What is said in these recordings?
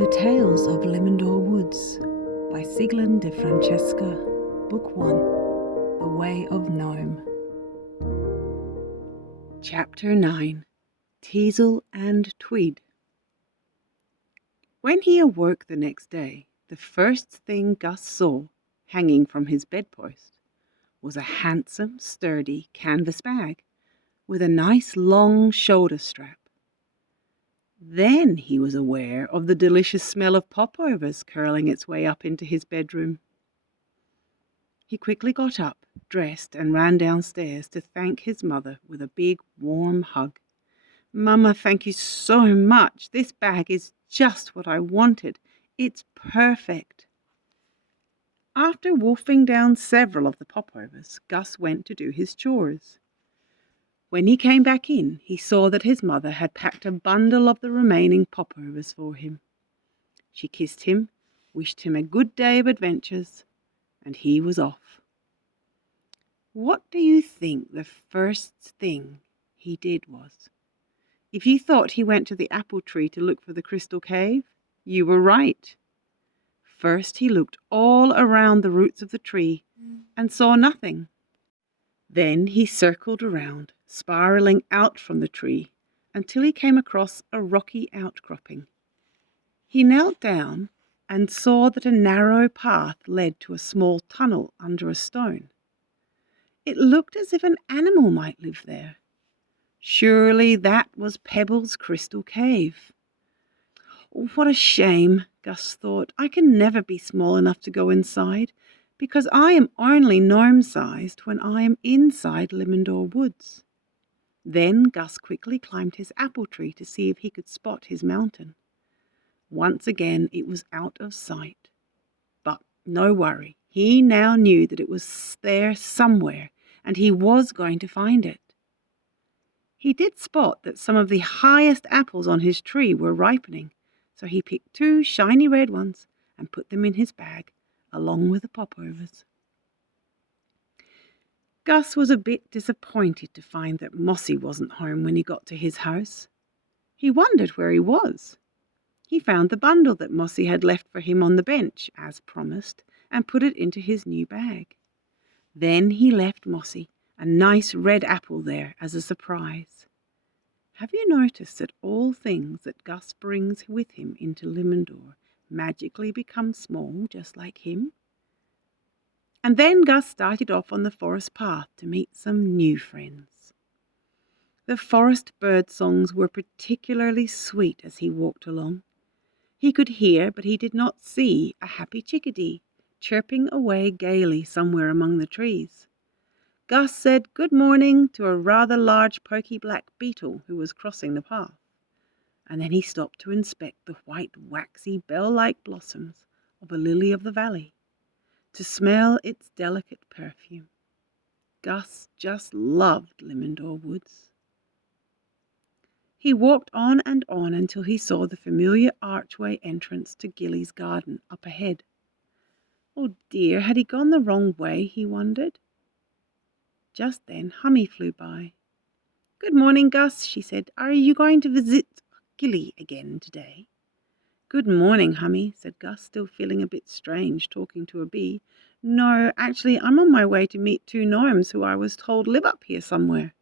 The Tales of Limindoor Woods by Sieglinde Francesca, Book 1, The Way of Gnome. Chapter 9, Teasel and Tweed. When he awoke the next day, the first thing Gus saw, hanging from his bedpost, was a handsome, sturdy canvas bag with a nice long shoulder strap. Then he was aware of the delicious smell of popovers curling its way up into his bedroom. He quickly got up, dressed, and ran downstairs to thank his mother with a big, warm hug. "Mama, thank you so much. This bag is just what I wanted. It's perfect." After wolfing down several of the popovers, Gus went to do his chores. When he came back in, he saw that his mother had packed a bundle of the remaining popovers for him. She kissed him, wished him a good day of adventures, and he was off. What do you think the first thing he did was? If you thought he went to the apple tree to look for the crystal cave, you were right. First he looked all around the roots of the tree and saw nothing. Then he circled around, spiraling out from the tree, until he came across a rocky outcropping. He knelt down and saw that a narrow path led to a small tunnel under a stone. It looked as if an animal might live there. Surely that was Pebble's crystal cave. What a shame, Gus thought. I can never be small enough to go inside, because I am only gnome-sized when I am inside Limindoor Woods. Then Gus quickly climbed his apple tree to see if he could spot his mountain. Once again it was out of sight. But no worry, he now knew that it was there somewhere, and he was going to find it. He did spot that some of the highest apples on his tree were ripening, so he picked 2 shiny red ones and put them in his bag, along with the popovers. Gus was a bit disappointed to find that Mossy wasn't home when he got to his house. He wondered where he was. He found the bundle that Mossy had left for him on the bench, as promised, and put it into his new bag. Then he left Mossy a nice red apple there as a surprise. Have you noticed that all things that Gus brings with him into Limindoor magically become small just like him? And then Gus started off on the forest path to meet some new friends. The forest birdsongs were particularly sweet as he walked along. He could hear, but he did not see, a happy chickadee chirping away gaily somewhere among the trees. Gus said good morning to a rather large poky black beetle who was crossing the path, and then he stopped to inspect the white, waxy, bell-like blossoms of a lily of the valley, to smell its delicate perfume. Gus just loved Limindoor Woods. He walked on and on until he saw the familiar archway entrance to Gilly's garden up ahead. Oh dear, had he gone the wrong way, he wondered. Just then Hummy flew by. "Good morning, Gus," she said. "Are you going to visit Gilly again today?" "Good morning, Hummy," said Gus, still feeling a bit strange talking to a bee. "No, actually, I'm on my way to meet 2 gnomes who I was told live up here somewhere."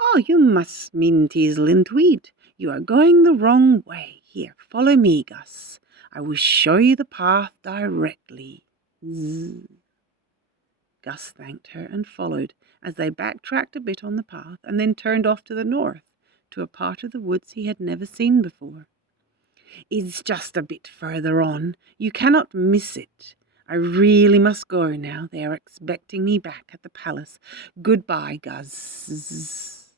"Oh, you must mean Teasel and Tweed. You are going the wrong way. Here, follow me, Gus. I will show you the path directly." Zzz. Gus thanked her and followed as they backtracked a bit on the path and then turned off to the north, to a part of the woods he had never seen before. "It's just a bit further on. You cannot miss it. I really must go now. They are expecting me back at the palace. Goodbye, Gus."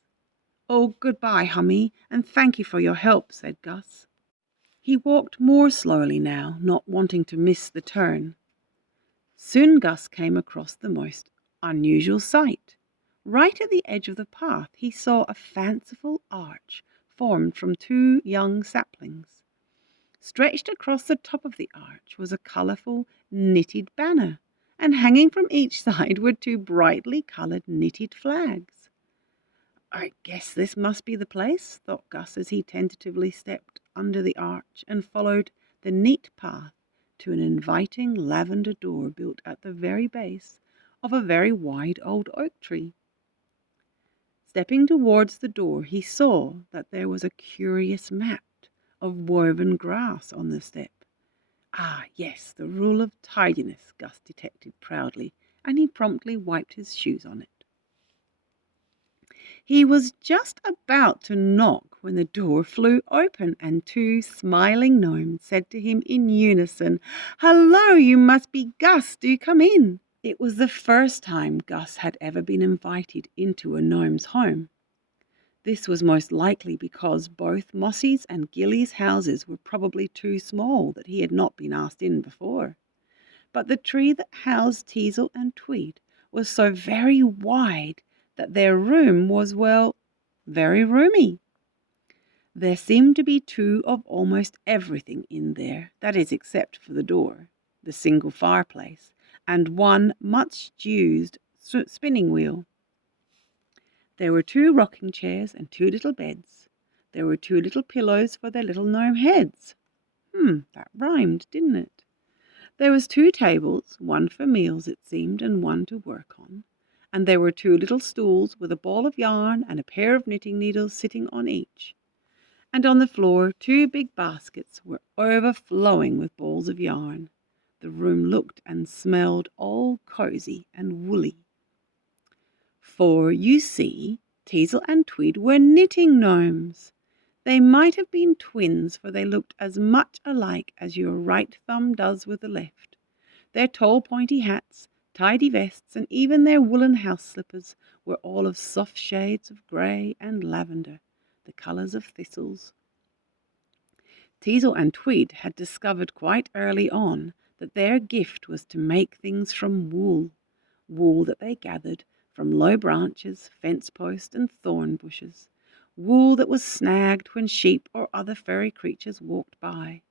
"Oh, goodbye, Hummy, and thank you for your help," said Gus. He walked more slowly now, not wanting to miss the turn. Soon Gus came across the most unusual sight. Right at the edge of the path he saw a fanciful arch formed from 2 young saplings. Stretched across the top of the arch was a colourful knitted banner, and hanging from each side were 2 brightly coloured knitted flags. "I guess this must be the place," thought Gus as he tentatively stepped under the arch and followed the neat path to an inviting lavender door built at the very base of a very wide old oak tree. Stepping towards the door, he saw that there was a curious mat of woven grass on the step. Ah, yes, the rule of tidiness, Gus detected proudly, and he promptly wiped his shoes on it. He was just about to knock when the door flew open and two smiling gnomes said to him in unison, "Hello, you must be Gus, do come in." It was the first time Gus had ever been invited into a gnome's home. This was most likely because both Mossy's and Gilly's houses were probably too small that he had not been asked in before. But the tree that housed Teasel and Tweed was so very wide that their room was, well, very roomy. There seemed to be two of almost everything in there, that is, except for the door, the single fireplace, and one much used spinning wheel. There were 2 rocking chairs and 2 little beds. There were 2 little pillows for their little gnome heads. That rhymed, didn't it? There was 2 tables, one for meals, it seemed, and one to work on. And there were 2 little stools with a ball of yarn and a pair of knitting needles sitting on each. And on the floor 2 big baskets were overflowing with balls of yarn. The room looked and smelled all cozy and woolly. For, you see, Teasel and Tweed were knitting gnomes. They might have been twins, for they looked as much alike as your right thumb does with the left. Their tall pointy hats, tidy vests, and even their woolen house slippers were all of soft shades of grey and lavender, the colours of thistles. Teasel and Tweed had discovered quite early on that their gift was to make things from wool that they gathered from low branches, fence posts, and thorn bushes, wool that was snagged when sheep or other furry creatures walked by.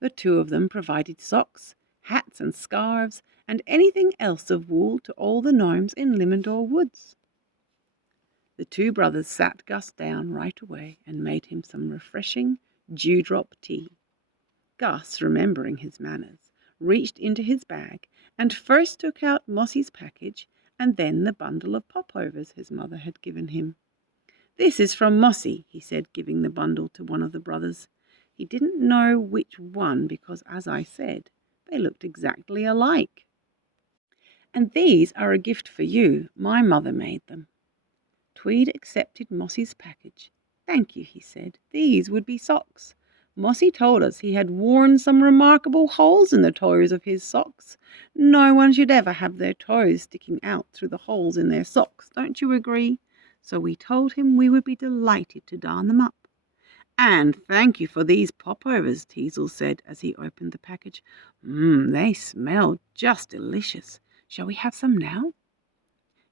The 2 of them provided socks, hats, and scarves, and anything else of wool to all the gnomes in Limindoor Woods. The 2 brothers sat Gus down right away and made him some refreshing dewdrop tea. Gus, remembering his manners, reached into his bag and first took out Mossy's package and then the bundle of popovers his mother had given him. "This is from Mossy," he said, giving the bundle to one of the brothers. He didn't know which one because, as I said, they looked exactly alike. "And these are a gift for you. My mother made them." Tweed accepted Mossy's package. "Thank you," he said. "These would be socks. Mossy told us he had worn some remarkable holes in the toes of his socks. No one should ever have their toes sticking out through the holes in their socks, don't you agree? So we told him we would be delighted to darn them up." "And thank you for these popovers," Teasel said as he opened the package. They smell just delicious. Shall we have some now?"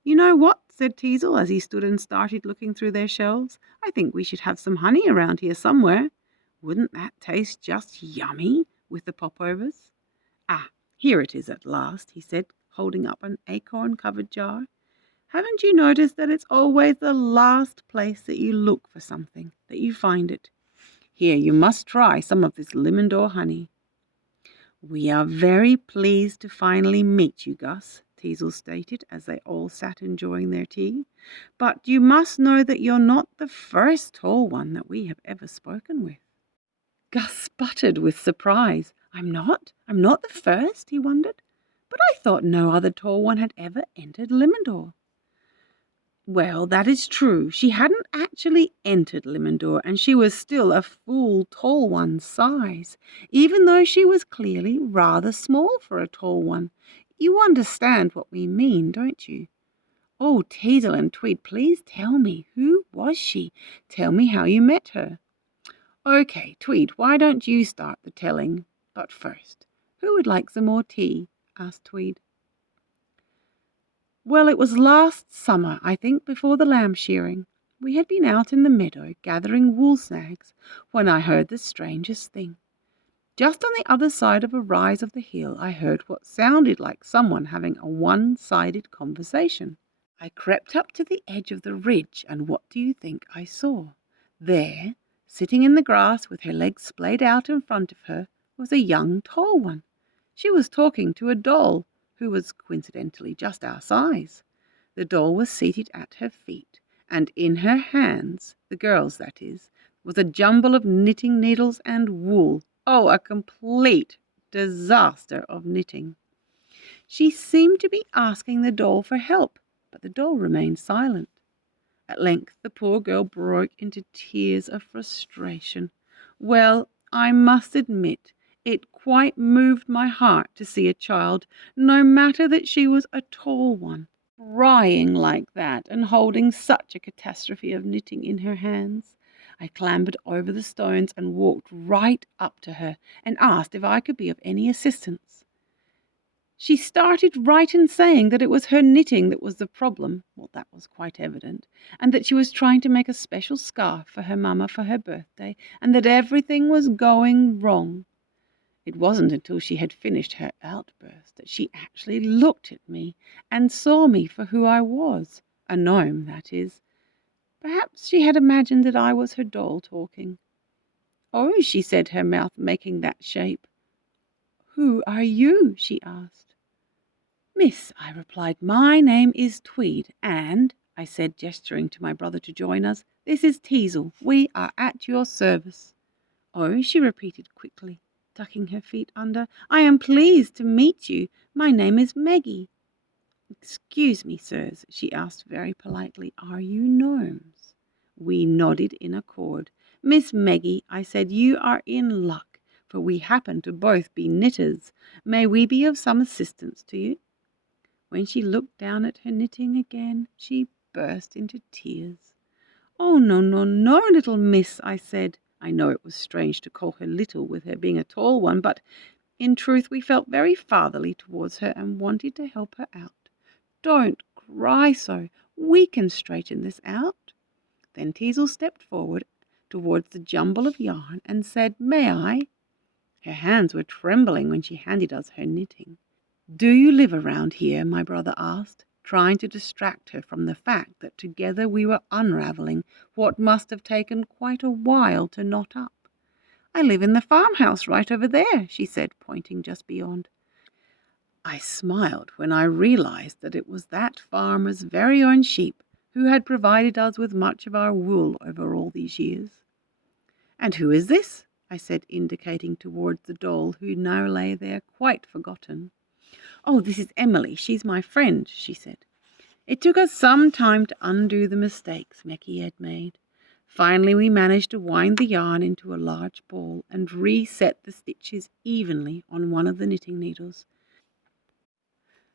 "You know what?" said Teasel as he stood and started looking through their shelves. "I think we should have some honey around here somewhere. Wouldn't that taste just yummy with the popovers?" "Ah, here it is at last," he said, holding up an acorn-covered jar. "Haven't you noticed that it's always the last place that you look for something that you find it? Here, you must try some of this Limindoor honey." "We are very pleased to finally meet you, Gus," Teasel stated as they all sat enjoying their tea. "But you must know that you're not the first tall one that we have ever spoken with." Gus sputtered with surprise. I'm not the first," he wondered. "But I thought no other tall one had ever entered Limindoor." "Well, that is true. She hadn't actually entered Limindoor, and she was still a full tall one's size, even though she was clearly rather small for a tall one. You understand what we mean, don't you? Oh, Teasel and Tweed, please tell me, who was she? Tell me how you met her." "Okay, Tweed, why don't you start the telling? But first, who would like some more tea?" asked Tweed. "Well, it was last summer, I think, before the lamb shearing. We had been out in the meadow gathering wool snags when I heard the strangest thing. Just on the other side of a rise of the hill, I heard what sounded like someone having a one-sided conversation. I crept up to the edge of the ridge, and what do you think I saw? There, Sitting in the grass with her legs splayed out in front of her was a young tall one. She was talking to a doll who was coincidentally just our size. The doll was seated at her feet, and in her hands, the girl's that is, was a jumble of knitting needles and wool. Oh, a complete disaster of knitting. She seemed to be asking the doll for help, but the doll remained silent. At length the poor girl broke into tears of frustration. Well, I must admit, it quite moved my heart to see a child, no matter that she was a tall one, crying like that and holding such a catastrophe of knitting in her hands. I clambered over the stones and walked right up to her and asked if I could be of any assistance. She started right in saying that it was her knitting that was the problem, well, that was quite evident, and that she was trying to make a special scarf for her mamma for her birthday, and that everything was going wrong. It wasn't until she had finished her outburst that she actually looked at me and saw me for who I was, a gnome, that is. Perhaps she had imagined that I was her doll talking. "Oh," she said, her mouth making that shape. "Who are you?" she asked. "Miss," I replied, "my name is Tweed, and," I said, gesturing to my brother to join us, "this is Teasel. We are at your service." "Oh," she repeated quickly, tucking her feet under, "I am pleased to meet you. My name is Maggie." "Excuse me, sirs," she asked very politely, "are you gnomes?" We nodded in accord. "Miss Maggie," I said, "you are in luck, for we happen to both be knitters. May we be of some assistance to you?" When she looked down at her knitting again, she burst into tears. "Oh, no, no, no, little miss," I said. I know it was strange to call her little with her being a tall one, but in truth we felt very fatherly towards her and wanted to help her out. "Don't cry so. We can straighten this out." Then Teasel stepped forward towards the jumble of yarn and said, "May I?" Her hands were trembling when she handed us her knitting. "Do you live around here?" my brother asked, trying to distract her from the fact that together we were unraveling what must have taken quite a while to knot up. "I live in the farmhouse right over there," she said, pointing just beyond. I smiled when I realized that it was that farmer's very own sheep who had provided us with much of our wool over all these years. "And who is this?" I said, indicating towards the doll who now lay there quite forgotten. "Oh, this is Emily. She's my friend," she said. It took us some time to undo the mistakes Mecky had made. Finally, we managed to wind the yarn into a large ball and reset the stitches evenly on one of the knitting needles.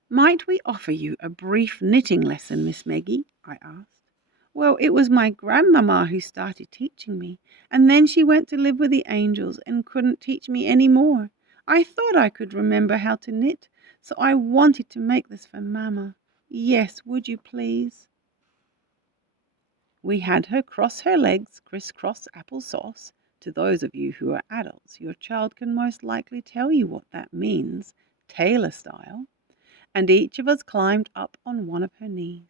"Might we offer you a brief knitting lesson, Miss Maggie?" I asked. "Well, it was my grandmamma who started teaching me, and then she went to live with the angels and couldn't teach me any more. I thought I could remember how to knit, so I wanted to make this for Mamma. Yes, would you please?" We had her cross her legs, crisscross applesauce. To those of you who are adults, your child can most likely tell you what that means, tailor style. And each of us climbed up on one of her knees.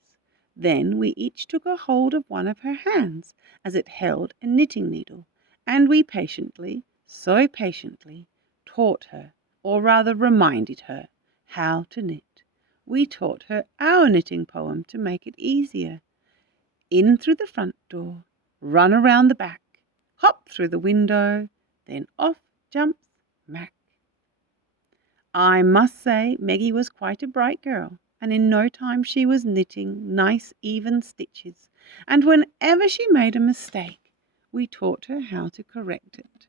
Then we each took a hold of one of her hands as it held a knitting needle, and we patiently, so patiently, taught her, or rather reminded her, how to knit. We taught her our knitting poem to make it easier. In through the front door, run around the back, hop through the window, then off jumps Mac. I must say Maggie was quite a bright girl, and in no time she was knitting nice even stitches, and whenever she made a mistake, we taught her how to correct it.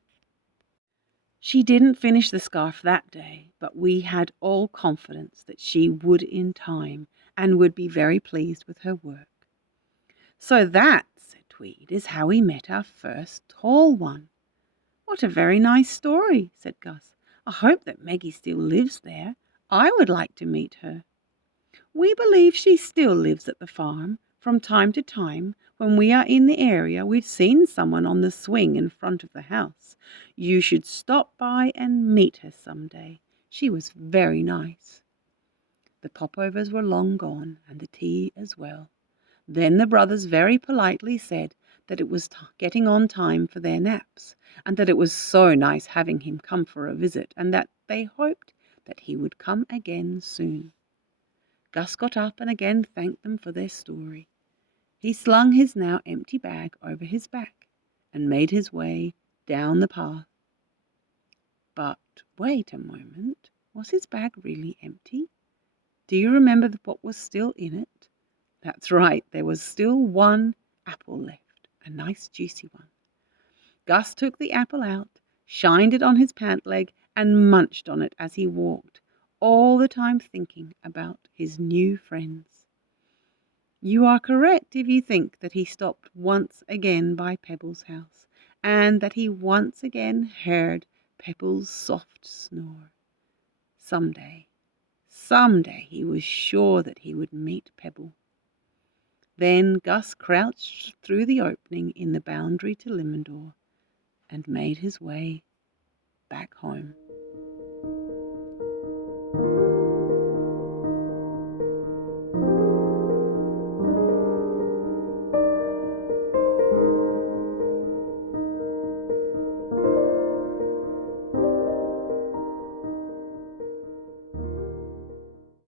She didn't finish the scarf that day, but we had all confidence that she would in time, and would be very pleased with her work. "So that," said Tweed, "is how we met our first tall one." "What a very nice story," said Gus. "I hope that Maggie still lives there. I would like to meet her." "We believe she still lives at the farm. From time to time, when we are in the area, we've seen someone on the swing in front of the house. You should stop by and meet her some day. She was very nice." The popovers were long gone, and the tea as well. Then the brothers very politely said that it was getting on time for their naps, and that it was so nice having him come for a visit, and that they hoped that he would come again soon. Gus got up and again thanked them for their story. He slung his now empty bag over his back and made his way down the path. But wait a moment, was his bag really empty? Do you remember what was still in it? That's right, there was still one apple left, a nice juicy one. Gus took the apple out, shined it on his pant leg, and munched on it as he walked, all the time thinking about his new friends. You are correct if you think that he stopped once again by Pebble's house, and that he once again heard Pebble's soft snore. Someday he was sure that he would meet Pebble. Then Gus crouched through the opening in the boundary to Limindoor and made his way back home.